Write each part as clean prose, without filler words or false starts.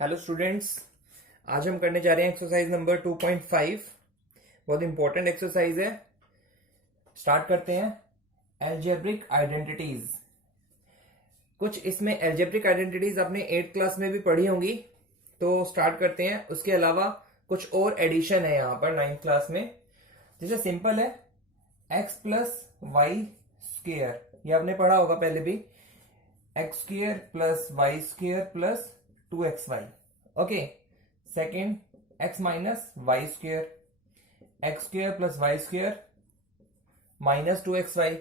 Hello students. आज हम करने जा रहे हैं एक्सरसाइज नंबर 2.5। बहुत इंपॉर्टेंट एक्सरसाइज है। स्टार्ट करते हैं। Algebraic identities. कुछ इसमें एल्जेब्रिक आइडेंटिटीज आपने 8th क्लास में भी पढ़ी होंगी, तो स्टार्ट करते हैं। उसके अलावा कुछ और एडिशन है यहाँ पर 9th क्लास में। जैसे सिंपल है, एक्स प्लस वाई स्क्वेयर, ये आपने पढ़ा होगा पहले भी। X square plus y square plus 2xy। Okay. Second, x minus y square, x square plus y square minus 2xy।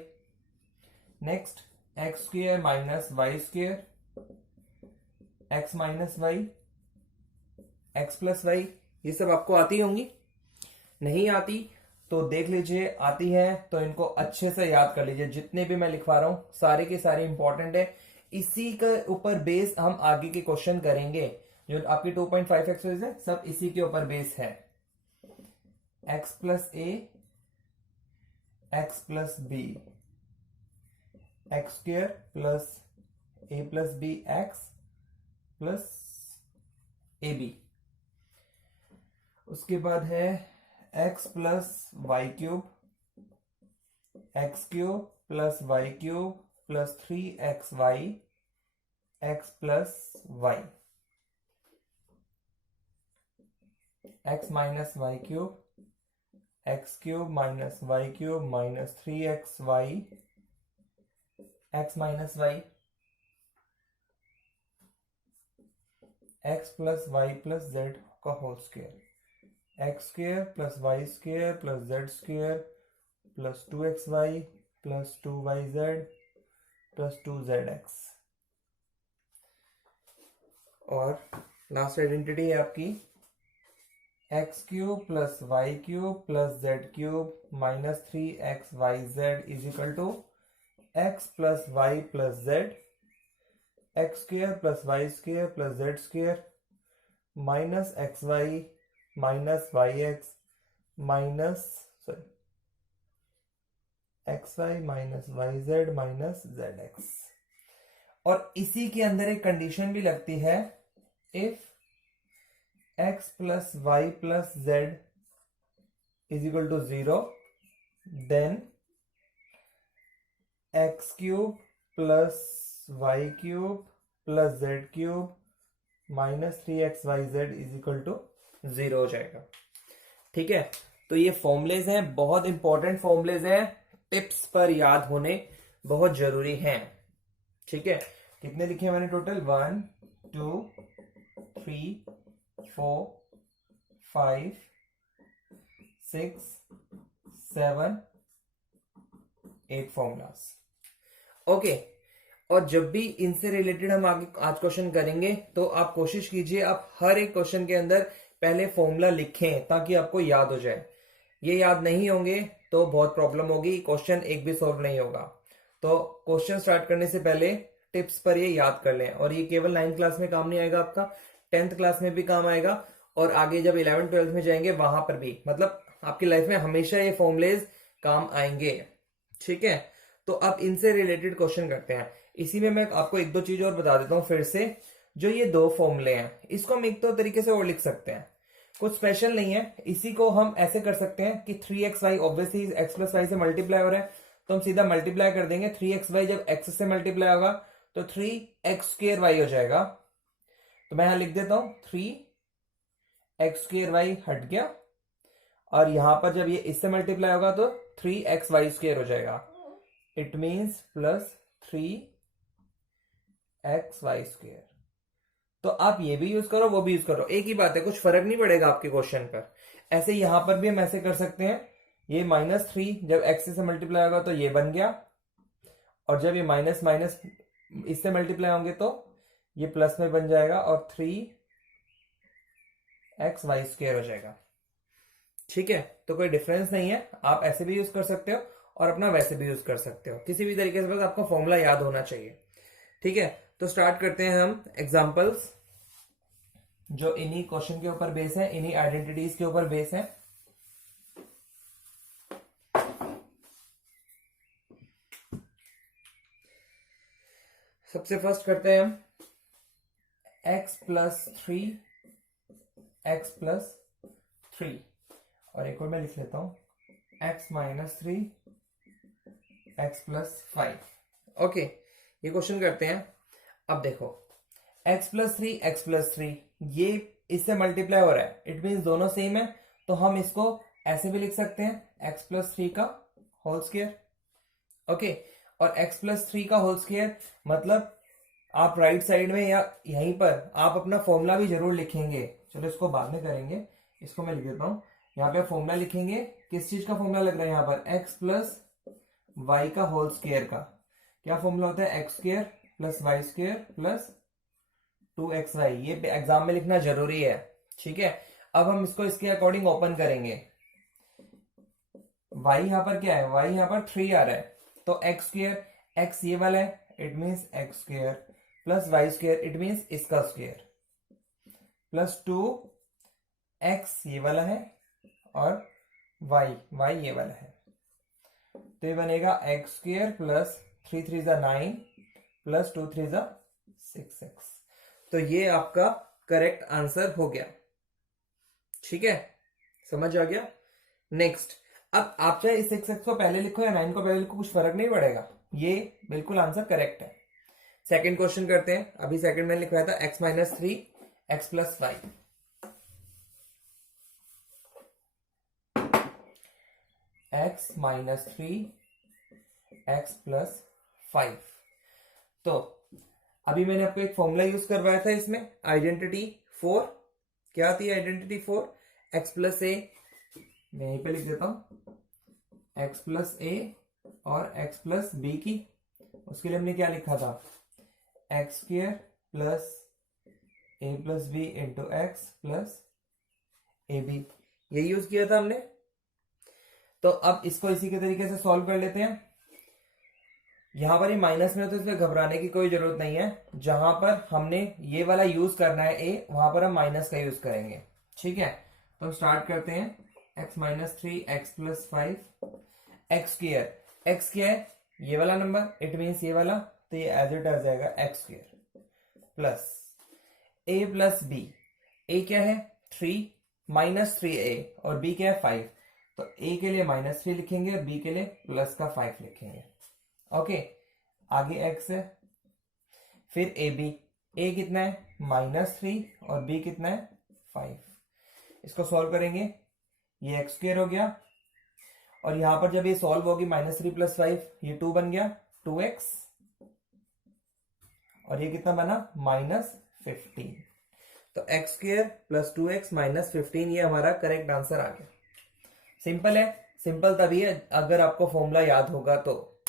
Next, x square minus y square, x minus Y, x plus y. ये सब आपको आती होंगी। नहीं आती तो देख लीजिए, आती है तो इनको अच्छे से याद कर लीजिए। जितने भी मैं लिखवा रहा हूं सारे के सारे इंपॉर्टेंट है। इसी के ऊपर बेस हम आगे के क्वेश्चन करेंगे। जो आपकी 2.5 एक्सरसाइज है सब इसी के ऊपर बेस है। X plus A, X plus B, X square plus A plus B X plus A B. उसके बाद है X plus Y cube, X cube plus Y cube plus 3xy X plus Y, x minus Y cube, X cube minus Y cube minus 3xy X minus Y, x plus Y plus Z का whole square, X square plus Y square plus Z square plus 2xy plus 2yz plus 2zx। और last identity है आपकी x cube plus Y cube plus z cube minus 3xyz is equal to x plus Y plus z, x square plus y square plus z square minus x y minus Y x minus x y minus y z minus z x. और इसी के अंदर एक condition भी लगती है, if x plus Y plus z is equal to 0 then x cube plus Y cube plus z cube minus 3xyz is equal to 0 हो जाएगा। ठीक है, तो ये फॉर्मुलेज हैं, बहुत इंपॉर्टेंट फॉर्मुलेज हैं, टिप्स पर याद होने बहुत जरूरी हैं। ठीक है, कितने लिखे मैंने टोटल? 1 2 3 4 5 6 7 8 फॉर्मूलाज। ओके। और जब भी इनसे रिलेटेड हम आगे आज क्वेश्चन करेंगे तो आप कोशिश कीजिए आप हर एक क्वेश्चन के अंदर पहले फॉर्मूला लिखें ताकि आपको याद हो जाए। ये याद नहीं होंगे तो बहुत प्रॉब्लम होगी, क्वेश्चन एक भी सॉल्व नहीं होगा। तो क्वेश्चन स्टार्ट करने से पहले टिप्स पर ये याद कर लें। और ये केवल 9th क्लास में काम नहीं आएगा, आपका 10th क्लास में भी काम आएगा, और आगे जब 11th 12th में जाएंगे वहां पर भी, मतलब आपकी लाइफ में हमेशा ये फॉर्मुलेज काम आएंगे। ठीक है, तो अब इनसे रिलेटेड क्वेश्चन करते हैं। इसी में मैं आपको एक दो चीज और बता देता हूं फिर से। जो ये दो फॉर्मूले हैं इसको हम एक दो तरीके से और लिख सकते हैं, कुछ स्पेशल नहीं है। इसी को हम ऐसे कर सकते हैं कि 3xy obviously x plus y से मल्टीप्लाई हो रहा है, तो हम सीधा मल्टीप्लाई कर देंगे। 3xy जब x से मल्टीप्लाई होगा तो 3x² y हो जाएगा। तो मैं यहां लिख देता हूं 3x² y हट गया, और यहां पर जब ये इससे मल्टीप्लाई होगा तो 3xy² हो जाएगा। It means plus 3xy²। तो आप ये भी यूज करो वो भी यूज करो, एक ही बात है, कुछ फर्क नहीं पड़ेगा आपके क्वेश्चन पर। ऐसे यहां पर भी हम ऐसे कर सकते हैं, ये -3 जब x से मल्टीप्लाई होगा तो ये बन गया, और जब ये माइनस माइनस इससे मल्टीप्लाई होंगे तो ये प्लस में बन जाएगा और 3xy² हो जाएगा। ठीक है, तो कोई डिफरेंस नहीं है, आप ऐसे भी यूज कर सकते हो और अपना वैसे भी यूज कर सकते हो, किसी भी तरीके से, बस आपको फॉर्मूला याद होना चाहिए। ठीक है, तो स्टार्ट करते हैं हम एग्जांपल्स जो इन्हीं क्वेश्चन के ऊपर बेस है, इन्हीं आइडेंटिटीज के ऊपर बेस है। सबसे फर्स्ट करते हैं हम x+3 x+3 और एक और मैं लिख लेता हूं x-3 x+5। ओके, ये क्वेश्चन करते हैं। अब देखो x+3 x+3 ये इससे मल्टीप्लाई हो रहा है, इट मीन्स दोनों सेम है, तो हम इसको ऐसे भी लिख सकते हैं x+3 का होल स्क्वायर। ओके, और x+3 का होल स्क्वायर मतलब आप राइट साइड में या यहीं पर आप अपना फॉर्मूला भी जरूर लिखेंगे। चलो इसको बाद में करेंगे, इसको मैं लिख देता हूं। यहाँ पे फॉर्मूला लिखेंगे, किस चीज का फॉर्मूला लग रहा है यहाँ पर, x+y का होल स्क्वायर का। क्या फॉर्मूला होता है, x² + y² + 2xy। ये एग्जाम में लिखना जरूरी है, ठीक है। अब हम इसको इसके अकॉर्डिंग ओपन करेंगे। y यहां पर क्या है, y यहां पर 3 आ रहा है, तो x², x ये वाला है, it means x² + y² it means इसका स्क्वायर प्लस 2x ये वाला है और y ये वाला है, तो ये बनेगा x² + 3 3 = 9 + 2 3 = 6x। तो ये आपका करेक्ट आंसर हो गया, ठीक है, समझ आ गया। नेक्स्ट, अब आप चाहे इस 6x को पहले लिखो या 9 को पहले लिखो, कुछ फर्क नहीं पड़ेगा, ये बिल्कुल आंसर करेक्ट है। सेकंड क्वेश्चन करते हैं। अभी सेकंड मैंने लिखवाया था x-3 x+5। x-3 x+5। तो अभी मैंने आपको एक फॉर्मूला यूज करवाया था इसमें, आइडेंटिटी 4। क्या थी आइडेंटिटी 4, x+a, मैं यहीं पे लिख देता हूं x+a और x+b की। उसके लिए हमने क्या लिखा था, x² + a+b × x + ab, ये यूज किया था हमने। तो अब इसको इसी के तरीके से सॉल्व कर लेते हैं। यहां पर ये माइनस में, तो इसमें घबराने की कोई जरूरत नहीं है। जहां पर हमने ये वाला यूज करना है a, वहां पर हम माइनस का यूज करेंगे, ठीक है। तो हम स्टार्ट करते हैं, x-3 x+5 x², x क्या है, ये वाला नंबर, इट मीन्स ये वाला, तो ये एज इट आ जाएगा x² plus a + b। a क्या है 3 -3a और b क्या है 5, तो a के लिए -3 लिखेंगे और b के लिए +5 लिखेंगे। ओके, आगे x है, फिर ab, a कितना है -3 और b कितना है 5। इसको सॉल्व करेंगे, ये x² हो गया और यहां पर जब ये सॉल्व होगी -3 + 5, ये 2 बन गया 2x और ये कितना बना -15। तो x² + 2x - 15 ये हमारा करेक्ट आंसर आ गया। सिंपल है, सिंपल तभी है अगर आपको फॉर्मूला याद होगा तो,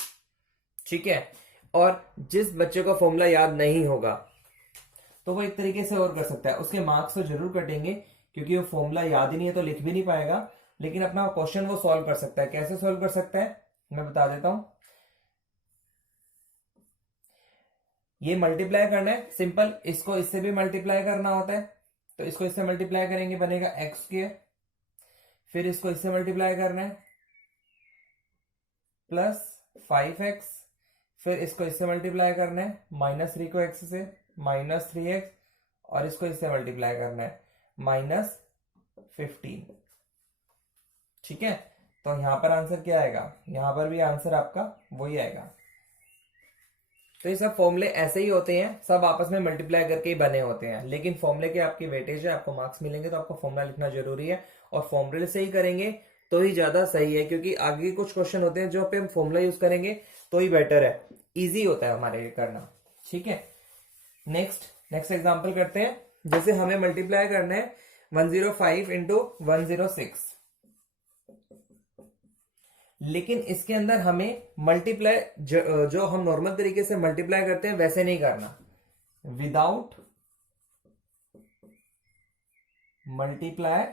ठीक है। और जिस बच्चे को फॉर्मूला याद नहीं होगा तो वो एक तरीके से और कर सकता है, उसके मार्क्स तो जरूर कटेंगे क्योंकि वो फॉर्मूला याद ही नहीं है तो लिख भी नहीं पाएगा, लेकिन अपना क्वेश्चन वो सॉल्व कर सकता है। कैसे सॉल्व कर सकता है मैं बता देता हूं। ये मल्टीप्लाई करना है, सिंपल, इसको इससे भी मल्टीप्लाई करना होता है, तो इसको इससे मल्टीप्लाई करेंगे, बनेगा x², फिर इसको इससे मल्टीप्लाई करना है +5x, फिर इसको इससे मल्टीप्लाई करना है -3 को x से -3x और इसको इससे मल्टीप्लाई करना है -15, ठीक है। तो यहां पर आंसर क्या आएगा, यहां पर भी आंसर आपका वही आएगा। तो ये सब फॉर्मूले ऐसे ही होते हैं, सब आपस में मल्टीप्लाई करके ही बने होते हैं, लेकिन फॉर्मूले के आपकी वेटेज है, आपको मार्क्स मिलेंगे तो आपको फॉर्मूला लिखना जरूरी है और फॉर्मूले से ही करेंगे तो ही ज्यादा सही है, क्योंकि आगे कुछ क्वेश्चन होते हैं जो पे हम फॉर्मूला यूज करेंगे तो ही बेटर है, इजी होता है हमारे लिए करना, ठीक है। नेक्स्ट एग्जांपल करते हैं। जैसे हमें मल्टीप्लाई करना है 105 × 106, लेकिन इसके अंदर हमें मल्टीप्लाई जो हम नॉर्मल तरीके से मल्टीप्लाई करते हैं वैसे नहीं करना, विदाउट मल्टीप्लाई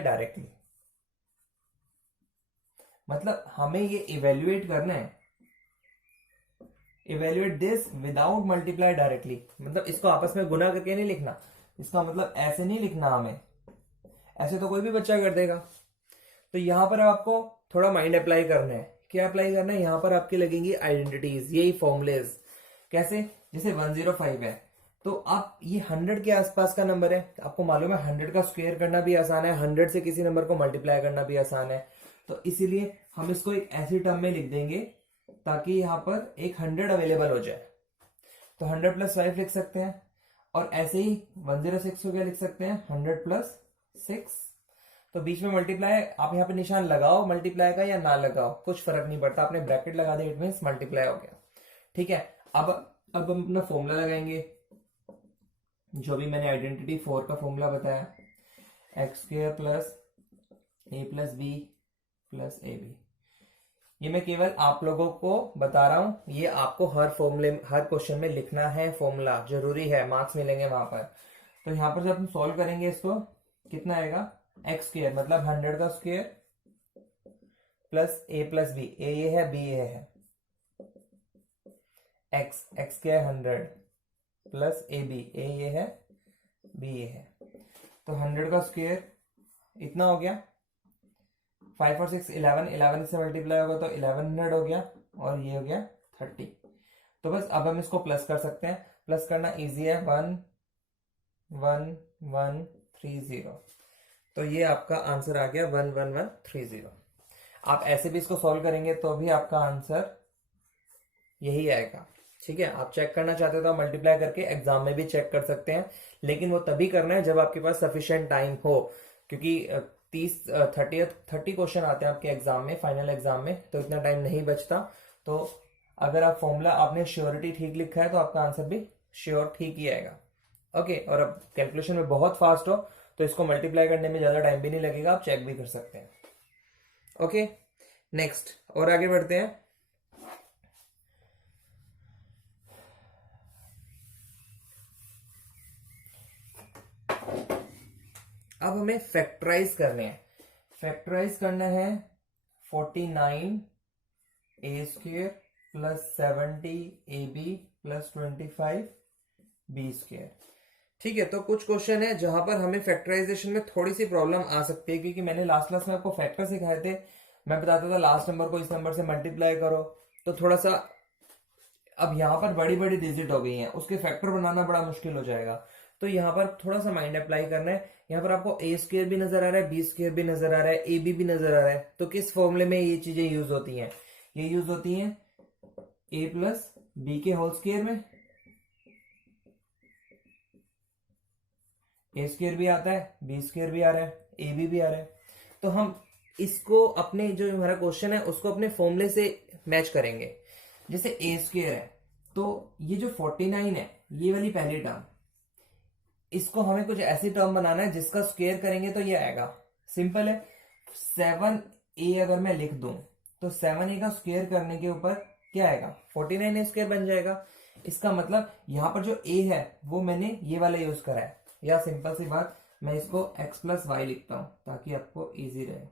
डायरेक्टली। मतलब हमें ये इवेल्युएट करना है, evaluate this without multiply directly, मतलब इसको आपस में गुना करके नहीं लिखना, इसका मतलब ऐसे नहीं लिखना हमें, ऐसे तो कोई भी बच्चा कर देगा। तो यहां पर आपको थोड़ा माइंड अप्लाई करना है। क्या अप्लाई करना है, यहां पर आपकी लगेंगी आइडेंटिटीज, यही फॉर्मुलेज। कैसे, जैसे 105 है तो आप ये 100 के आसपास का नंबर है, आपको मालूम है 100 का स्क्वायर करना भी आसान है, 100 से किसी नंबर को मल्टीप्लाई करना भी आसान है। तो इसीलिए हम इसको एक ऐसी टर्म में लिख देंगे ताकि यहाँ पर एक 100 अवेलेबल हो जाए। तो 100 + 5 लिख सकते हैं, और ऐसे ही 106 को क्या लिख सकते हैं, 100 + 6। तो बीच में मल्टीप्लाई, आप यहाँ पे निशान लगाओ मल्टीप्लाई का या ना लगाओ कुछ फर्क नहीं पड़ता, आपने ब्रैकेट लगा दिया, इट मींस मल्टीप्लाई हो गया। ठीक है, अब हम अपना फॉर्मूला लगाएंगे, जो भी मैंने आइडेंटिटी 4 का फॉर्मूला बताया, x² + a + b + ab। ये मैं केवल आप लोगों को बता रहा हूं, ये आपको हर फॉर्मूले, हर क्वेश्चन में लिखना है, फॉर्मूला जरूरी है, मार्क्स मिलेंगे वहां पर। तो यहाँ पर जब हम सॉल्व करेंगे इसको, कितना आएगा, x² मतलब 100 का square plus a + b, a ये है, b ये है, x क्या है 100 प्लस ab, a ये है, b ये है। तो 100 का स्क्वायर इतना हो गया, 5 और 6 11, 11 से मल्टीप्लाई होगा तो 1100 हो गया, और ये हो गया 30। तो बस अब हम इसको प्लस कर सकते हैं, प्लस करना इजी है, 1 1 1 3 0। तो ये आपका आंसर आ गया 1 1 1 3 0। आप ऐसे भी इसको सॉल्व करेंगे तो भी आपका आंसर यही आएगा। ठीक है, आप चेक करना चाहते हो तो आप मल्टीप्लाई करके एग्जाम में भी चेक कर सकते हैं, लेकिन वो तभी करना है जब आपके पास सफिशिएंट टाइम हो, क्योंकि 30 क्वेश्चन आते हैं आपके एग्जाम में, फाइनल एग्जाम में, तो इतना टाइम नहीं बचता। तो अगर आप फॉर्मूला, आपने श्योरिटी ठीक लिखा है तो आपका आंसर भी श्योर ठीक ही आएगा। ओके, और अब कैलकुलेशन में बहुत फास्ट हो तो इसको मल्टीप्लाई करने में ज्यादा टाइम भी नहीं लगेगा, आप चेक भी कर सकते हैं। ओके, नेक्स्ट और आगे बढ़ते हैं। अब हमें फैक्टराइज करने हैं, फैक्टराइज करना है 49 a² + 70 ab + 25 b²। ठीक है, तो कुछ क्वेश्चन है जहां पर हमें फैक्टराइजेशन में थोड़ी सी प्रॉब्लम आ सकती है, क्योंकि मैंने लास्ट क्लास में आपको फैक्टर सिखाए थे, मैं बताता था लास्ट नंबर को इस नंबर से मल्टीप्लाई करो, तो थोड़ा सा अब यहाँ पर बड़ी बड़ी डिजिट हो गई हैं, उसके फैक्टर बनाना बड़ा मुश्किल हो जाएगा। तो यहाँ पर थोड़ा सा माइंड अप्लाई करना है। यहाँ पर आपको a² भी नजर आ रहा है, b² भी नजर आ रहा है, ab भी नजर आ रहा है, तो किस फॉर्मूले में ये चीजें यूज होती हैं, ये यूज होती हैं a + b के होल स्क्वायर में, a² भी आता है, b² भी आ रहा है, ab भी आ रहा है। तो हम इसको अपने, जो हमारा क्वेश्चन है उसको अपने फॉर्मूले से मैच करेंगे। जैसे a² है तो ये जो 49 है, ये वाली पहली टर्म, इसको हमें कुछ ऐसी टर्म बनाना है जिसका स्क्वायर करेंगे तो ये आएगा। सिंपल है, 7a अगर मैं लिख दूं तो 7a का स्क्वायर करने के ऊपर क्या आएगा, 49a² बन जाएगा। इसका मतलब यहां पर जो a है वो मैंने ये वाला यूज करा है, या सिंपल सी बात, मैं इसको x + y लिखता हूं ताकि आपको इजी रहे।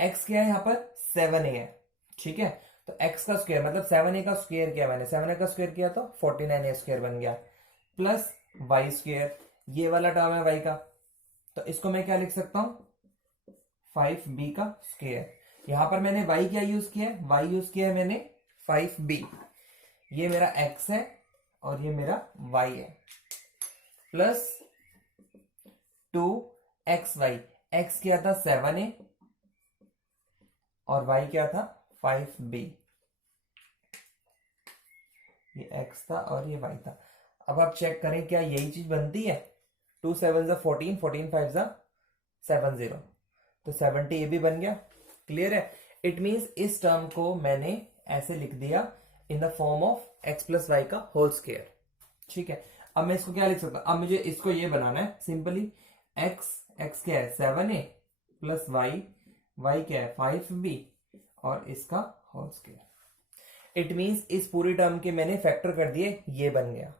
x क्या है यहाँ पर, 7a है। ठीक है, तो x का स्क्वायर मतलब 7a का स्क्वायर किया मैंने, 7a का स्क्वायर किया तो 49a² बन गया, प्लस y², ये वाला टर्म है y का, तो इसको मैं क्या लिख सकता हूं, 5b का स्क्वायर। यहां पर मैंने y क्या यूज किया है, y यूज किया है मैंने 5b, ये मेरा x है और ये मेरा y है, प्लस 2xy, x क्या था 7a और y क्या था 5b, ये x था और ये y था। अब आप चेक करें क्या यही चीज बनती है, 2 7 = 14, 14 5 = 70, तो 70a भी बन गया। क्लियर है, इट मींस इस टर्म को मैंने ऐसे लिख दिया in the form of x + y का होल स्क्वायर। ठीक है, अब मैं इसको क्या लिख सकता हूं, अब मुझे इसको ये बनाना है सिंपली, x क्या है 7a प्लस y क्या है 5b और इसका होल स्क्वायर। इट मींस इस पूरी टर्म के मैंने फैक्टर कर दिए, ये बन गया।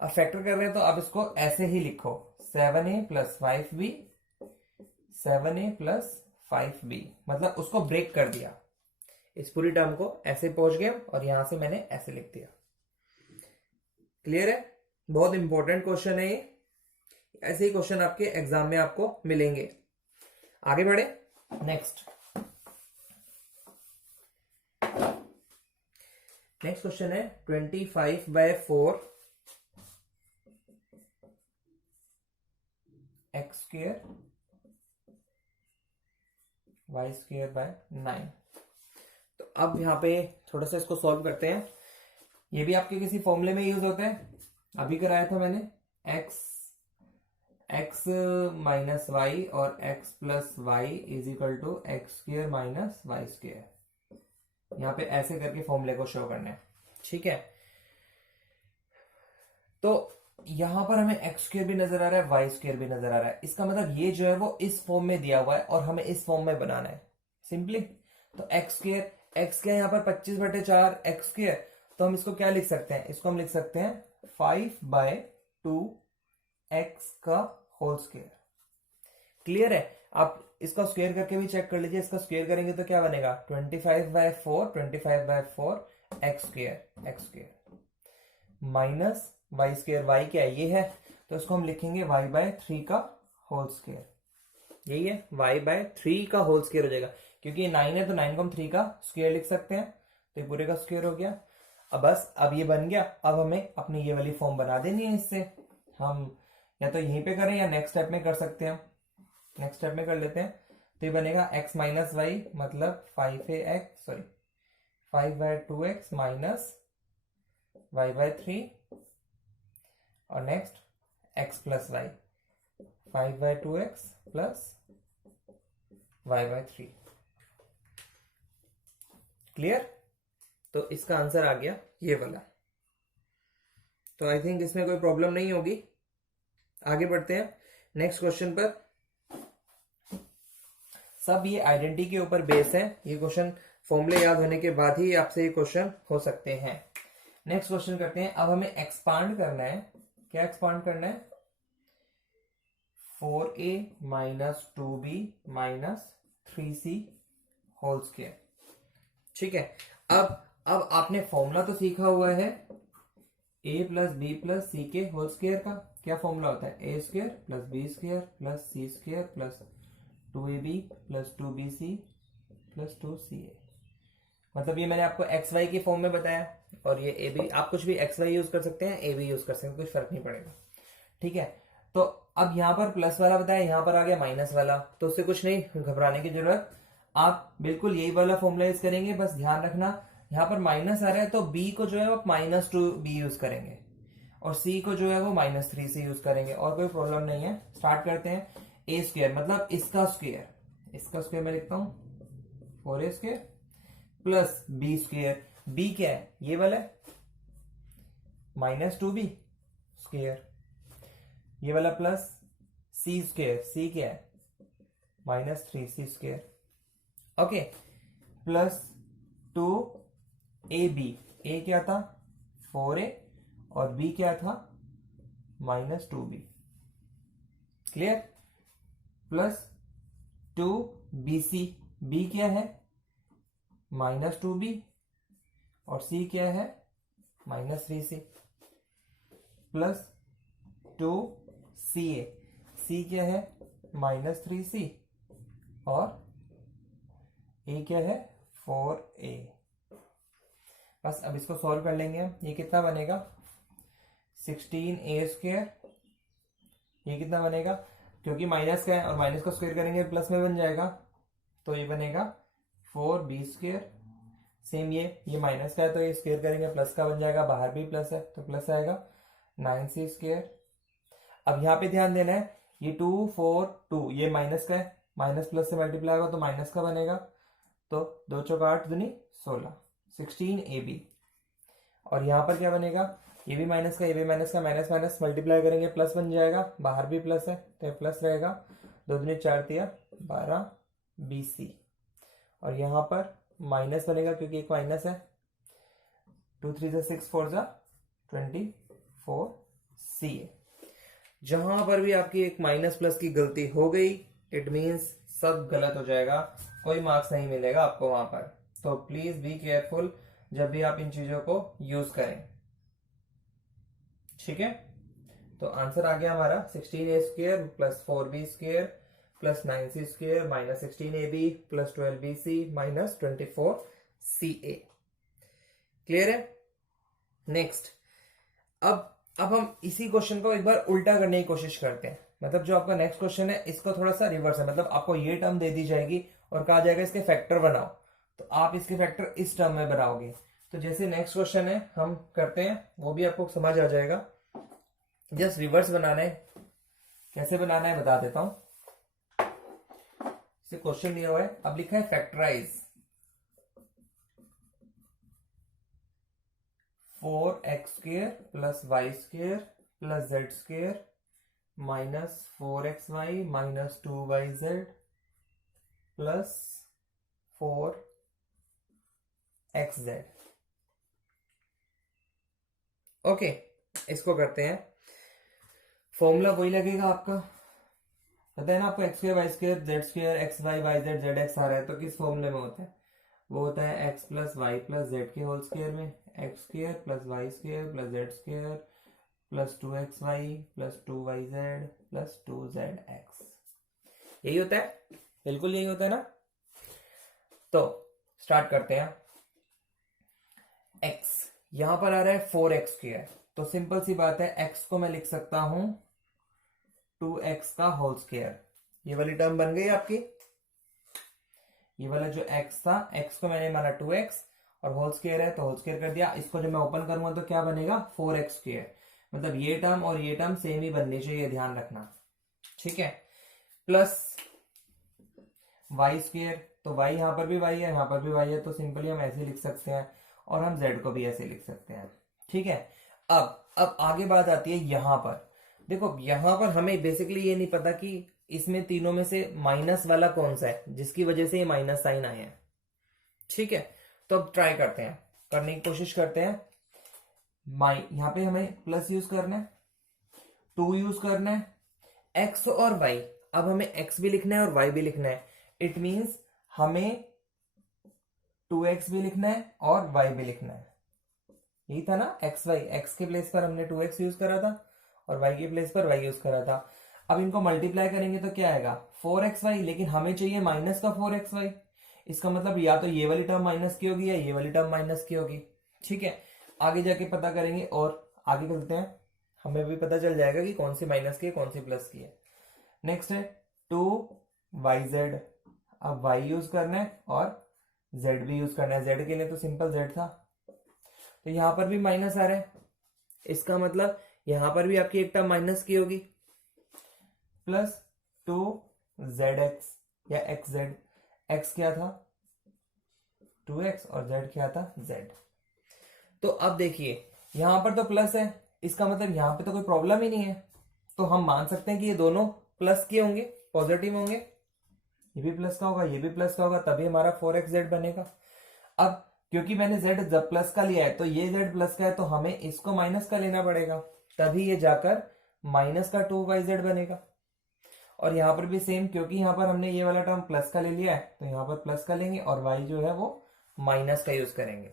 अब फैक्टर कर रहे हैं तो अब इसको ऐसे ही लिखो, 7a + 5b, 7a + 5b, मतलब उसको ब्रेक कर दिया, इस पूरी टर्म को ऐसे पहुंच गए और यहां से मैंने ऐसे लिख दिया। क्लियर है, बहुत इंपॉर्टेंट क्वेश्चन है ये, ऐसे ही क्वेश्चन आपके एग्जाम में आपको मिलेंगे। आगे बढ़े, नेक्स्ट नेक्स्ट क्वेश्चन है 25/4 x square y square by 9। तो अब यहाँ पे थोड़ा सा इसको सॉल्व करते हैं। ये भी आपके किसी फॉर्मूले में यूज होता है, अभी कराया था मैंने। x माइनस वाई और x plus y is equal to x square minus y square. यहाँ पे ऐसे करके फॉर्मूले को शो करना है, ठीक है। तो यहां पर हमें एक्स स्क्र भी नजर आ रहा है, वाई स्क्र भी नजर आ रहा है। इसका मतलब ये जो है वो इस फॉर्म में दिया हुआ है और हमें इस फॉर्म में बनाना है सिंपली। तो एक्स स्क्र यहाँ पर 25/4 एक्स स्क्र, तो हम इसको क्या लिख सकते हैं, इसको हम लिख सकते हैं 5/2 एक्स का होल स्क्र। क्लियर है। आप इसका स्क्वायर करके भी चेक कर लीजिए, इसका स्क्वायर करेंगे तो क्या बनेगा 25/4 x square minus y square. Y क्या है, ये है, तो इसको हम लिखेंगे y/3 का होल स्क्र। यही है, y/3 का होल स्क्र हो जाएगा, क्योंकि 9 है तो 9 को हम 3 का स्क्वायर लिख सकते हैं, तो ये पूरे का स्क्वायर हो गया। अब बस, अब ये बन गया। अब हमें अपनी ये वाली फॉर्म बना देनी है। इससे हम या तो यहीं पे करें या नेक्स्ट स्टेप में कर सकते हैं। नेक्स्ट स्टेप में कर लेते हैं। तो ये बनेगा x माइनस वाई मतलब 5/2x माइनस y/3 और next x plus y 5/2x plus y/3। Clear. तो इसका आंसर आ गया ये वाला। तो आई थिंक इसमें कोई प्रॉब्लम नहीं होगी। आगे बढ़ते हैं नेक्स्ट क्वेश्चन पर। सब ये आइडेंटिटी के ऊपर बेस है। ये क्वेश्चन फॉर्मूले याद होने के बाद ही आपसे ये क्वेश्चन हो सकते हैं। नेक्स्ट क्वेश्चन करते हैं। अब हमें एक्सपांड करना है। क्या एक्सपांड करना है, 4a minus 2b minus 3c whole square. ठीक है। अब आपने फॉर्मूला तो सीखा हुआ है a plus B plus C के होल स्क्वायर का। क्या फॉर्मूला होता है, A square plus B square plus C square plus 2ab plus 2bc plus 2ca। मतलब ये मैंने आपको एक्स वाई की फॉर्म में बताया, और ये ए बी, आप कुछ भी एक्स वाई यूज कर सकते हैं, ए बी यूज कर सकते हैं, कुछ फर्क नहीं पड़ेगा। ठीक है। तो अब यहाँ पर प्लस वाला बताया, यहाँ पर आ गया माइनस वाला, तो उससे कुछ नहीं घबराने की जरूरत। आप बिल्कुल यही वाला फॉर्मूला यूज करेंगे। बस ध्यान रखना, यहाँ पर माइनस आ रहा है तो बी को जो है वो -2b यूज करेंगे, और सी को जो है वो -3c यूज करेंगे, और कोई प्रॉब्लम नहीं है। स्टार्ट करते हैं। ए स्क्वायर मतलब इसका स्क्वायर मैं लिखता हूं 4a square plus B square. B क्या है, ये वाला है, -2b स्क्वायर। ये वाला प्लस सी स्क्वायर, सी क्या है -3c square. Okay, plus 2ab, ए क्या था 4a और b क्या था -2b। Clear. Plus 2bc, b क्या है -2b और c क्या है -3c। प्लस 2ca, c क्या है -3c और a क्या है 4a। बस अब इसको सॉल्व कर लेंगे हम। ये कितना बनेगा 16a स्क्वायर। ये कितना बनेगा, क्योंकि माइनस का है और माइनस का स्क्वायर करेंगे प्लस में बन जाएगा, तो ये बनेगा 4b स्क्वायर। सेम ये माइनस का है तो ये स्क्वायर करेंगे प्लस का बन जाएगा, बाहर भी प्लस है तो प्लस आएगा 9c स्क्वायर। अब यहाँ पे ध्यान देना है, ये 2 4 2 ये माइनस का है, माइनस प्लस से मल्टीप्लाई होगा तो माइनस का बनेगा, तो 2 चौका 8 दूनी 16 16ab। और यहाँ पर क्या बनेगा, ये भी माइनस का, ये भी माइनस का, माइनस माइनस मल्टीप्लाई करेंगे प्लस बन जाएगा, बाहर भी प्लस है तो ये प्लस रहेगा, 2 दूनी 4 तिया 12bc। और यहाँ पर माइनस बनेगा क्योंकि एक माइनस है, 2 3 6 4 24ca। जहां पर भी आपकी एक माइनस प्लस की गलती हो गई, इट मीन्स सब गलत हो जाएगा, कोई मार्क्स नहीं मिलेगा आपको वहां पर। तो प्लीज बी केयरफुल जब भी आप इन चीजों को यूज करें। ठीक है। तो आंसर आ गया हमारा 16a square plus 4b square plus 9c square minus 16ab plus 12bc minus 24ca। Clear है? नेक्स्ट, अब हम इसी क्वेश्चन को एक बार उल्टा करने की कोशिश करते हैं। मतलब जो आपका नेक्स्ट क्वेश्चन है इसको थोड़ा सा रिवर्स है। मतलब आपको ये टर्म दे दी जाएगी और कहा जाएगा इसके फैक्टर बनाओ, तो आप इसके फैक्टर इस टर्म में बनाओगे। तो जैसे नेक्स्ट क्वेश्चन है हम करते हैं, वो भी आपको समझ आ जाएगा। जस्ट रिवर्स बनाना है, कैसे बनाना है बता देता हूं। इसे क्वेश्चन दिया हुआ है, अब लिखा है factorise 4x² + y² + z² -4xy - 2yz + 4xz। Okay, इसको करते हैं। फॉर्मूला वही लगेगा आपका, पता है ना आपको, x² y² z² xy yz zx आ रहा है, तो किस फॉर्मूले में होता है? वो होता है x + y + z के होल स्क्वायर में, x² + y² + z² + 2xy + 2yz + 2zx। यही होता है, बिल्कुल यही होता है ना। तो स्टार्ट करते हैं। x यहां पर आ रहा है 4x², तो सिंपल सी बात है, x को मैं लिख सकता हूं 2x का होल स्क्वायर। ये वाली टर्म बन गई आपकी। ये वाला जो x था, x को मैंने माना 2x और होल स्क्वायर है तो होल स्क्वायर कर दिया। इसको जब मैं ओपन करूंगा तो क्या बनेगा? 4x²। मतलब ये टर्म और ये टर्म सेम ही बननी चाहिए, ध्यान रखना, ठीक है। प्लस y², तो y यहां पर भी y है, यहां पर भी y है, तो सिंपली हम ऐसे लिख सकते हैं और हम z को भी ऐसे लिख सकते हैं, ठीक है। अब आगे बात आती है यहां पर। देखो यहां पर हमें बेसिकली ये नहीं पता कि इसमें तीनों में से माइनस वाला कौन सा है जिसकी वजह से ये माइनस साइन आए हैं, ठीक है। तो अब ट्राई करते हैं, करने की कोशिश करते हैं। यहां पे हमें प्लस यूज करना है, 2 यूज करना है, x और y। अब हमें x भी लिखना है और y भी लिखना है। इट मींस हमें 2x भी लिखना है और y भी लिखना है। यही था ना, x y, x के प्लेस पर हमने 2x यूज करा था और y के प्लेस पर y यूज करा था। अब इनको मल्टीप्लाई करेंगे तो क्या आएगा? 4xy, लेकिन हमें चाहिए माइनस का 4xy। इसका मतलब या तो ये वाली टर्म माइनस की होगी या ये वाली टर्म माइनस की होगी, ठीक है। आगे जाके पता करेंगे और आगे चलते हैं, हमें भी पता चल जाएगा कि कौन सी माइनस की है कौन सी प्लस की है। नेक्स्ट है 2yz। अब y यूज करना है और z भी यूज करना है। z के लिए तो सिंपल z था, तो यहां पर भी माइनस आ रहा है, इसका मतलब यहां पर भी आपकी एक टर्म माइनस की होगी। प्लस 2zx या xz, x क्या था? 2x और z क्या था? z। तो अब देखिए यहां पर तो प्लस है, इसका मतलब यहां पे तो कोई प्रॉब्लम ही नहीं है, तो हम मान सकते हैं कि ये दोनों प्लस के होंगे, पॉजिटिव होंगे। ये भी प्लस का होगा, ये भी प्लस का होगा, तभी हमारा 4xz बनेगा। अब क्योंकि मैंने z प्लस का लिया है तो ये z प्लस का है, तो हमें इसको माइनस का लेना पड़ेगा, तभी ये जाकर माइनस का 2yz बनेगा। और यहां पर भी सेम, क्योंकि यहां पर हमने ये वाला टर्म प्लस का ले लिया है तो यहां पर प्लस का लेंगे और y जो है वो माइनस का यूज करेंगे,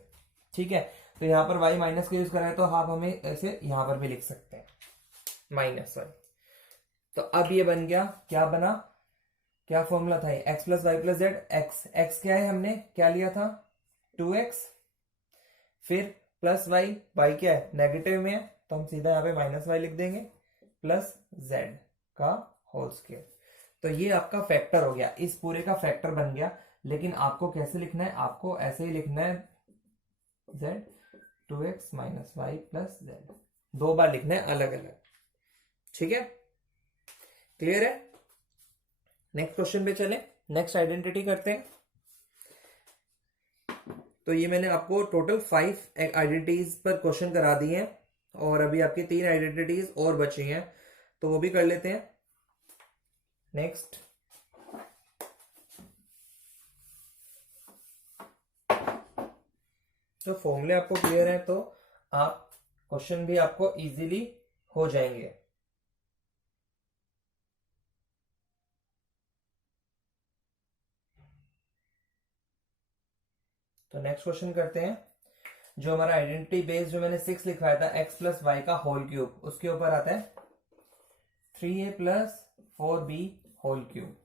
ठीक है। तो यहां पर y माइनस का यूज करें तो आप हमें ऐसे यहां पर भी लिख सकते हैं -y। तो अब ये बन गया, क्या बना, क्या फॉर्मूला था ये? x + y + z। x क्या है, हमने क्या लिया था? 2x। फिर प्लस y क्या है? नेगेटिव में है, तो हम सीधा यहाँ पे -y लिख देंगे, प्लस z का होल स्क्वायर। तो ये आपका फैक्टर हो गया, इस पूरे का फैक्टर बन गया। लेकिन आपको कैसे लिखना है? आपको ऐसे ही लिखना है z 2x - y + z, 2 बार लिखना है अलग अलग, ठीक है। क्लियर है? नेक्स्ट क्वेश्चन पे चले, नेक्स्ट आइडेंटिटी करते हैं। तो ये मैंने आपको टोटल 5 आइडेंटिटीज पर क्वेश्चन करा दिए हैं और अभी आपकी 3 आइडेंटिटीज और बची हैं, तो वो भी कर लेते हैं। नेक्स्ट, तो फॉर्मूले आपको क्लियर है तो आप क्वेश्चन भी आपको इजीली हो जाएंगे। तो नेक्स्ट क्वेश्चन करते हैं। जो हमारा आइडेंटिटी बेस जो मैंने 6 लिखवाया था, x + y का होल क्यूब, उसके ऊपर आता है 3a + 4b होल क्यूब।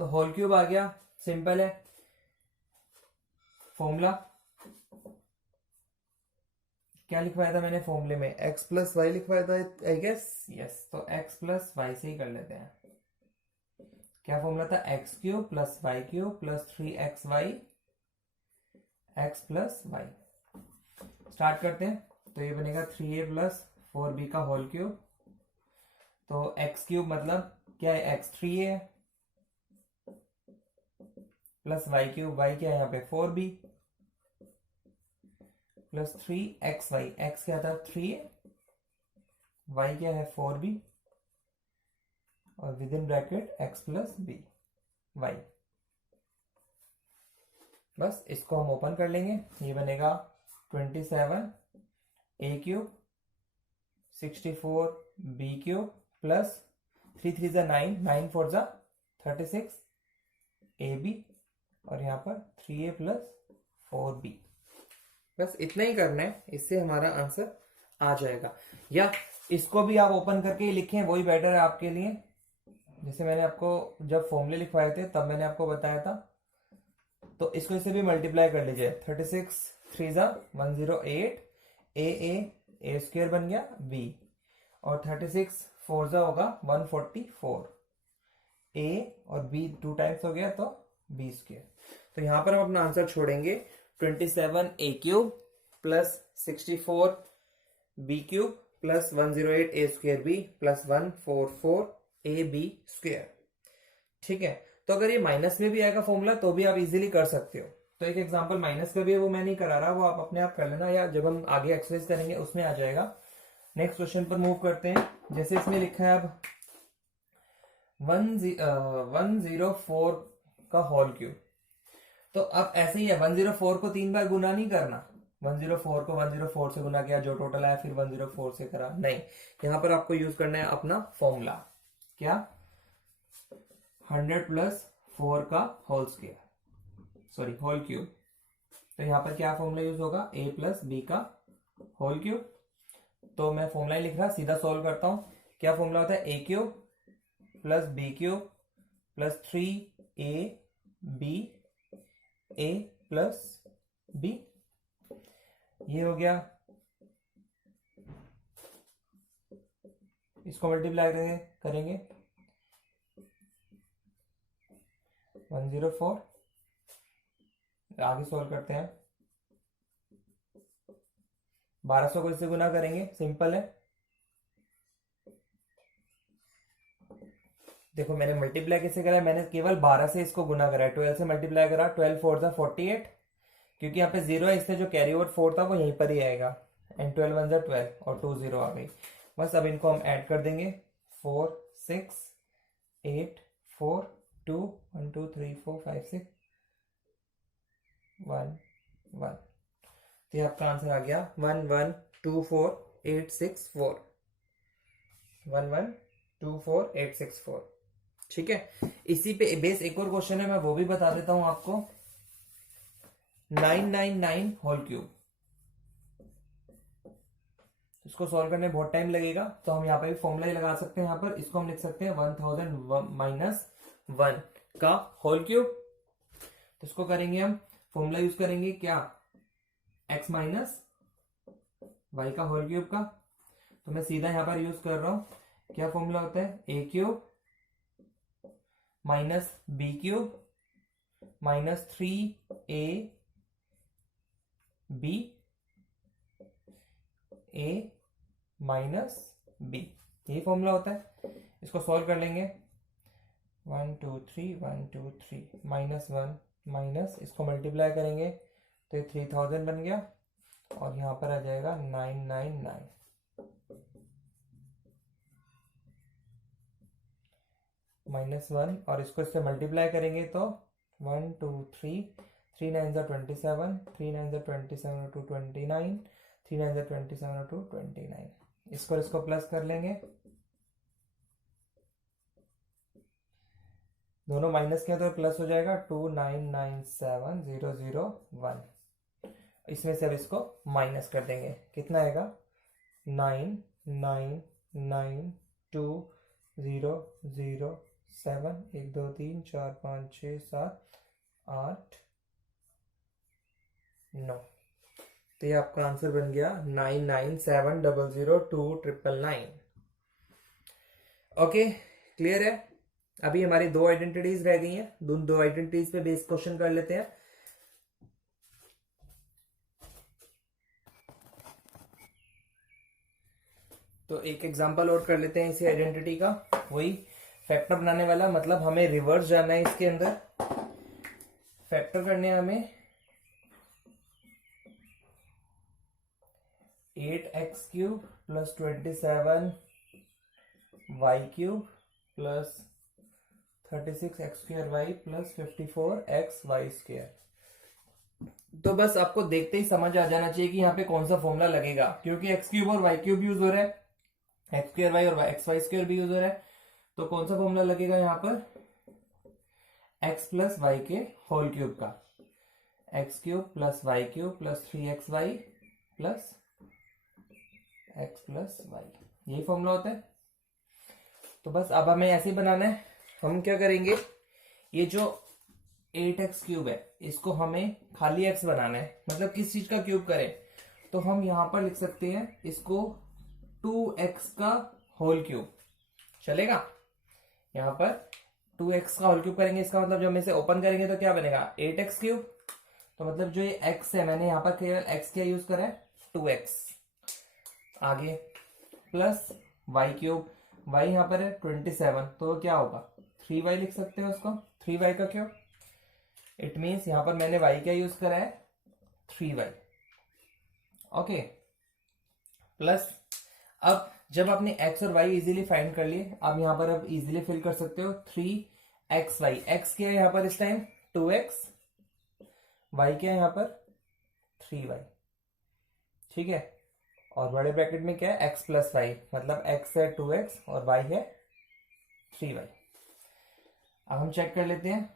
तो होल क्यूब आ गया, सिंपल है फॉर्मूला, क्या लिखवाया था मैंने फॉर्मूले में, x प्लस वाई लिखवाया था आई गेस, यस। तो x प्लस वाई से ही कर लेते हैं। क्या फॉर्मूला था, x cube plus Y cube plus 3xy x plus y. Start करते हैं। तो ये बनेगा 3a प्लस 4b का होल क्यूब। तो x क्यूब मतलब क्या है, x 3a है, प्लस वाई क्यूब, वाई क्या है यहाँ पे 4b, प्लस 3xy, x क्या था 3a, y क्या है 4b, और within bracket x plus b y. बस इसको हम ओपन कर लेंगे। ये बनेगा 27 a cube 64 b cube plus 3 3 जा 9, 9 4 जा 36 ab, और यहाँ पर 3a प्लस 4b। बस इतना ही करना है, इससे हमारा आंसर आ जाएगा। या इसको भी आप ओपन करके ही लिखें, वही बेटर है आपके लिए। जैसे मैंने आपको जब फॉर्मूले लिखवाए थे तब मैंने आपको बताया था। तो इसको इससे भी मल्टीप्लाई कर लीजिए। 36 3 जा 108 ए स्क्वायर बन गया b, और 36 4 जा होगा 144 a, और b 2 टाइम्स हो गया तो b स्क्वायर। तो यहां पर हम अपना आंसर छोड़ेंगे 27 a cube plus 64 b cube plus 108 a square b plus 144 a b square. ठीक है। तो अगर ये माइनस में भी आएगा फॉर्मूला तो भी आप इजीली कर सकते हो। तो एक एग्जांपल माइनस का भी है, वो मैं नहीं करा रहा, वो आप अपने आप कर लेना, या जब हम आगे एक्सरसाइज करेंगे उसमें आ जाएगा। नेक्स्ट क्वेश्चन पर मूव करते हैं। जैसे इसमें लिखा है अब 104 का होल क्यूब। तो अब ऐसे ही है, 104 को 3 बार गुना नहीं करना। 104 को 104 से गुना किया, जो टोटल आया, फिर 104 से करा, नहीं। यहां पर आपको यूज करना है अपना फॉर्मूला, क्या, 100 प्लस 4 का whole square, sorry whole cube. तो यहां पर क्या फॉर्मूला यूज होगा, a प्लस बी का होल क्यूब। तो मैं फॉर्मूला ही लिख रहा, सीधा सॉल्व करता हूं। क्या फॉर्मूला होता है, a cube plus b cube plus 3ab a plus b। ये हो गया, इसको मल्टीप्लाई करेंगे 104, आगे सॉल्व करते हैं। 1200 को इससे गुना करेंगे, सिंपल है। देखो मैंने मल्टीप्लाई कैसे करा है, मैंने केवल 12 से इसको गुना करा है, 12 से मल्टीप्लाई करा, 12 4 जा 48, क्योंकि यहाँ पे 0 है इसलिए जो कैरी ओवर 4 था वो यहीं पर ही आएगा, एंड 12 1 जा 12 और 2 0 आ गई। बस अब इनको हम ऐड कर देंगे, 4 6 8 4 2 1 2 3 4 5 6 1 1। तो आपका आंसर आ गया 1 1 2 4 8 6 4, 1 1 2 4 8 6 4। ठीक है। इसी पे बेस एक और क्वेश्चन है, मैं वो भी बता देता हूं आपको। 999 होल क्यूब, इसको सॉल्व करने में बहुत टाइम लगेगा, तो हम यहाँ पे भी फॉर्मूला ही लगा सकते हैं। यहाँ पर इसको हम लिख सकते हैं 1000 माइनस 1 का होल क्यूब। तो इसको करेंगे हम, फॉर्मूला यूज करेंगे क्या, x माइनस वाई का होल क्यूब का। तो मैं सीधा यहां पर यूज कर रहा हूं, क्या फॉर्मूला होता है, a cube minus b cube minus 3ab a minus b, यही फॉर्मूला होता है। इसको सॉल्व कर लेंगे, 1 2 3 1 2 3 माइनस 1 माइनस, इसको मल्टीप्लाई करेंगे तो ये 3000 बन गया, और यहां पर आ जाएगा 999 माइनस 1, और इसको इससे मल्टीप्लाई करेंगे तो 1 2 3 3 9 जा 27 3 9 जा 27 2 29 3 9 जा 27 2 29। इसको प्लस कर लेंगे, दोनों माइनस किया तो प्लस हो जाएगा 2997001। इसमें से अब इसको माइनस कर देंगे, कितना आएगा 9992007, 1 2 3 4 5 6 7 8 9। तो ये आपका आंसर बन गया 99700299। ओके, क्लियर है। अभी हमारी दो आइडेंटिटीज रह गई हैं, दो आइडेंटिटीज पे बेस क्वेश्चन कर लेते हैं। तो एक एग्जांपल और कर लेते हैं इसी आइडेंटिटी का, वही फैक्टर बनाने वाला, मतलब हमें रिवर्स जाना है इसके अंदर। फैक्टर करने हमें 8x³ plus 27y³ plus 36x² plus 54xy²। तो बस आपको देखते ही समझ आ जाना चाहिए कि यहाँ पे कौन सा फॉर्मूला लगेगा, क्योंकि x³ और y³ यूज हो रहा है, x² और xy² भी यूज हो रहा है। तो कौन सा फॉर्मूला लगेगा यहाँ पर, x प्लस वाई के होल क्यूब का, x³ plus y³ plus 3xy plus x plus y, यही फॉर्मूला होता है। तो बस अब हमें ऐसे ही बनाना है। हम क्या करेंगे, ये जो 8x³ है इसको हमें खाली x बनाना है, मतलब किस चीज का क्यूब करें, तो हम यहां पर लिख सकते हैं इसको 2x का होल क्यूब, चलेगा। यहां पर 2x का होल क्यूब करेंगे, इसका मतलब जब हम इसे ओपन करेंगे तो क्या बनेगा 8x³। तो मतलब जो ये x है, मैंने यहां पर केवल x क्या यूज करा है 2x, आगे प्लस y³, y यहां पर है 27, तो क्या होगा 3y लिख सकते हैं उसको, 3y का क्यूब। इट मीन्स यहां पर मैंने y क्या यूज करा है 3y। ओके, प्लस अब जब आपने x और y इजीली फाइंड कर लिए, अब यहां पर अब इजीली फिल कर सकते हो 3xy, x क्या है यहां पर इस टाइम 2x, y क्या है यहां पर 3y, ठीक है। और बड़े ब्रैकेट में क्या है x प्लस वाई, मतलब x है 2x और y है 3y। अब हम चेक कर लेते हैं,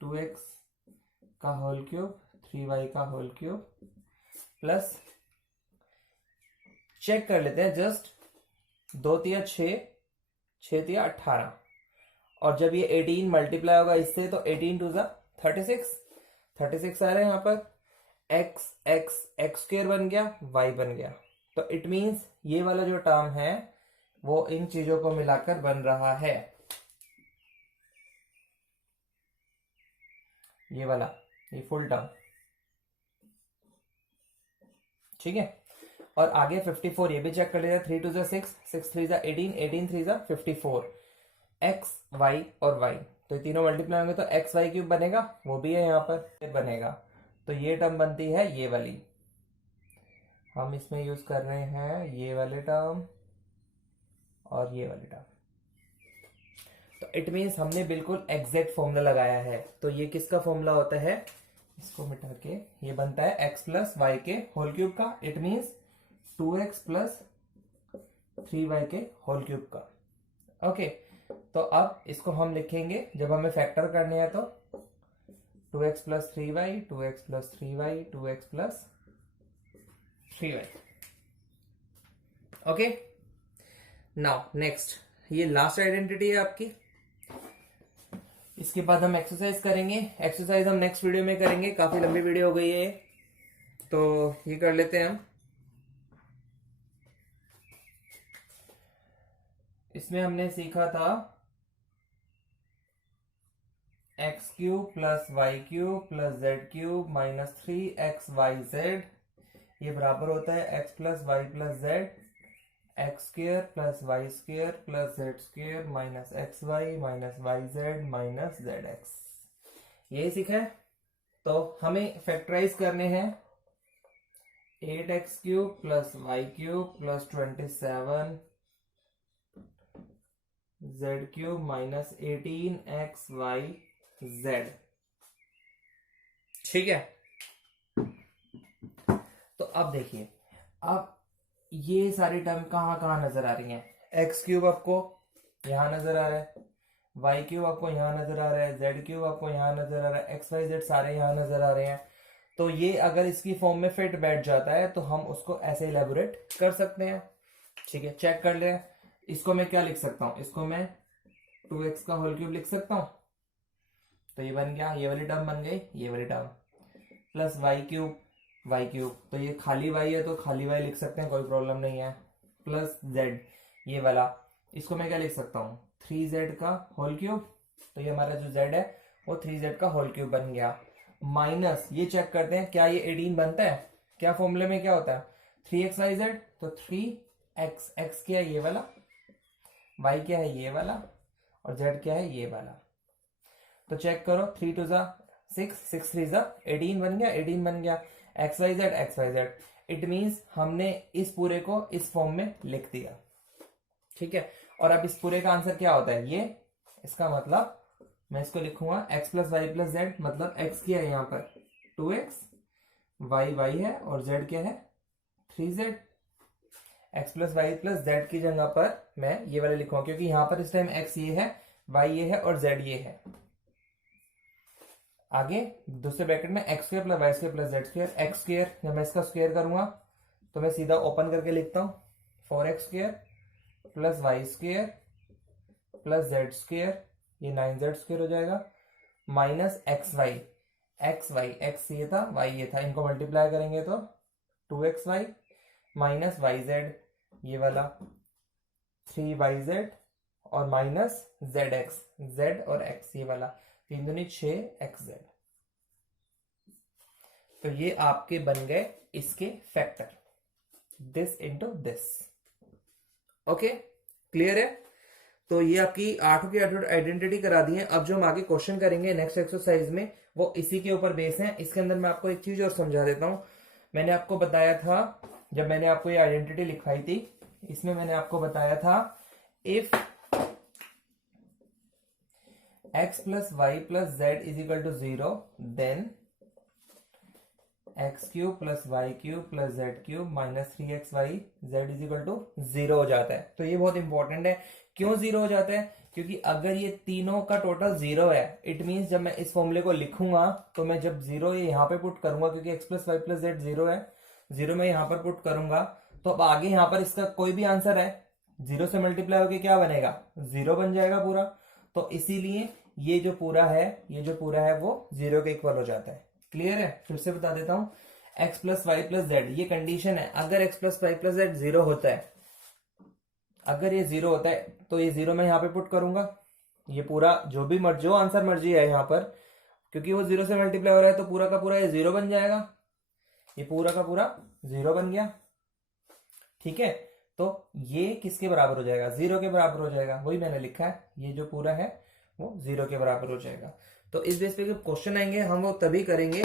2x का होल क्यूब 3y का होल क्यूब प्लस, चेक कर लेते हैं जस्ट, 2 तिया 6, 6 तिया 18, और जब ये 18 मल्टीप्लाई होगा इससे तो 18 2 36, 36 आ रहा है यहाँ पर, x² बन गया, y बन गया। तो इट मीन्स ये वाला जो टर्म है वो इन चीजों को मिलाकर बन रहा है, ये वाला, ये फुल टर्म, ठीक है। और आगे 54 ये भी चेक कर लेते हैं, 3 2 6, 6 3 18, 18 3 54, x y और y, तो ये तीनों मल्टीप्लाई होंगे तो xy³ बनेगा, वो भी है यहाँ पर बनेगा। तो ये टर्म बनती है ये वाली, हम इसमें यूज कर रहे हैं ये वाले टर्म और ये वाले टर्म। तो इट मीन्स हमने बिल्कुल एग्जैक्ट फॉर्मूला लगाया है। तो ये किसका फॉर्मूला होता है, इसको मिटा के ये बनता है x प्लस वाई के होल क्यूब का, it means 2x plus 3y के होल क्यूब का। ओके, तो अब इसको हम लिखेंगे, जब हमें फैक्टर करने हैं तो 2x plus 3y, 2x plus 3y, 2x plus 3y। Okay, now next, ये लास्ट आइडेंटिटी है आपकी। इसके बाद हम एक्सरसाइज करेंगे, एक्सरसाइज हम नेक्स्ट वीडियो में करेंगे, काफी लंबी वीडियो हो गई है, तो ये कर लेते हैं हम। इसमें हमने सीखा था x³ plus y³ plus z³ minus 3xyz, ये बराबर होता है x plus Y plus z, x² plus y² plus z² minus xy minus yz minus zx, यही सीखा है। तो हमें फैक्टराइज करने हैं 8x³ plus y³ plus 27 z³ minus 18xyz, ठीक है। तो अब देखिए, अब ये सारी टर्म कहां कहां नजर आ रही हैं, x³ आपको यहां नजर आ रहा है, y³ आपको यहां नजर आ रहा है, z³ आपको यहां नजर आ रहा है, xyz सारे यहां नजर आ रहे हैं। तो ये अगर इसकी फॉर्म में फिट बैठ जाता है तो हम उसको ऐसे इलेबोरेट कर सकते हैं, ठीक है। चेक कर ले, इसको मैं क्या लिख सकता हूं, इसको मैं 2x का होल क्यूब लिख सकता हूं, तो ये बन गया, ये वाली टर्म बन गई, ये वाली term plus y³ Y cube, तो ये खाली वाई है तो खाली वाई लिख सकते हैं, कोई प्रॉब्लम नहीं है, प्लस जेड ये वाला, इसको मैं क्या लिख सकता हूँ 3z का होल क्यूब, तो ये हमारा जो z है वो 3z का होल क्यूब बन गया, माइनस ये चेक करते हैं क्या ये 18 बनता है, क्या फॉर्मूले में क्या होता है 3xyz, तो 3x, x क्या है ये वाला, y क्या है ये वाला, और z क्या है ये वाला। तो चेक करो 3 2 6, 6 3 18 बन गया, 18 बन गया, xyz, इट मीन्स हमने इस पूरे को इस फॉर्म में लिख दिया, ठीक है। और अब इस पूरे का आंसर क्या होता है ये, इसका मतलब मैं इसको लिखूंगा x plus Y plus z, मतलब x क्या है यहाँ पर 2x, y है और z क्या है 3z, x plus Y plus z की जगह पर मैं ये वाले लिखूंगा, क्योंकि यहाँ पर इस टाइम x ये है, y ये है और z ये है। आगे दूसरे ब्रैकेट में x square plus Y square plus Z square, x square जब मैं इसका स्क्वायर करूंगा तो मैं सीधा ओपन करके लिखता हूँ 4x square plus Y square plus Z square, ये 9z स्क्वायर हो जाएगा, माइनस एक्स वाई, x ये था y ये था, इनको मल्टीप्लाई करेंगे तो 2xy माइनस वाई जेड ये वाला 3yz और माइनस zx, z और x ये वाला 3 दूनी 6xz। तो ये आपके बन गए इसके factor, this into this. Okay, clear है। तो ये आपकी 8 की 8 आइडेंटिटी करा दी है। अब जो हम आगे क्वेश्चन करेंगे नेक्स्ट एक्सरसाइज में वो इसी के ऊपर बेस है। इसके अंदर मैं आपको एक चीज और समझा देता हूं। मैंने आपको बताया था, जब मैंने आपको ये आइडेंटिटी लिखवाई थी, इसमें मैंने आपको बताया था if x plus Y plus z is equal to 0 then x cube plus Y cube plus z cube minus 3xy z is equal to 0 हो जाता है। तो ये बहुत इंपॉर्टेंट है। क्यों 0 हो जाता है? क्योंकि अगर ये तीनों का टोटल 0 है, इट मीन्स जब मैं इस फॉर्मूले को लिखूंगा तो मैं जब 0 ये यहाँ पे पुट करूंगा, क्योंकि x plus Y plus z 0 है, 0 मैं यहाँ पर पुट करूंगा, तो अब आगे यहाँ पर इसका कोई भी आंसर है 0 से मल्टीप्लाई होकर क्या बनेगा 0 बन जाएगा पूरा। तो इसीलिए ये जो पूरा है वो 0 के इक्वल हो जाता है। क्लियर है? फिर से बता देता हूं, x plus Y plus z ये कंडीशन है। अगर x plus Y plus z 0 होता है, अगर ये 0 होता है तो ये 0 मैं यहाँ पे पुट करूंगा, ये पूरा जो आंसर मर्जी है यहाँ पर, क्योंकि वो 0 से मल्टीप्लाई हो रहा है तो पूरा का पूरा ये 0 बन जाएगा, ये पूरा का पूरा 0 बन गया। ठीक है, तो ये किसके बराबर हो जाएगा 0 के बराबर हो जाएगा। वही मैंने लिखा है, ये जो पूरा है वो 0 के बराबर हो जाएगा। तो इस बेस पे जो क्वेश्चन आएंगे हम वो तभी करेंगे।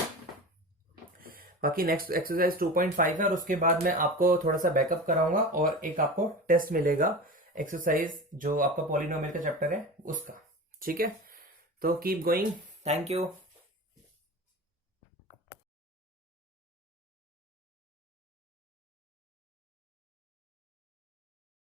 बाकी नेक्स्ट एक्सरसाइज 2.5 है और उसके बाद मैं आपको थोड़ा सा बैकअप कराऊंगा और एक आपको टेस्ट मिलेगा एक्सरसाइज जो आपका पॉलिनोमियल का चैप्टर है उसका। ठीक है, तो कीप गोइंग, थैंक यू।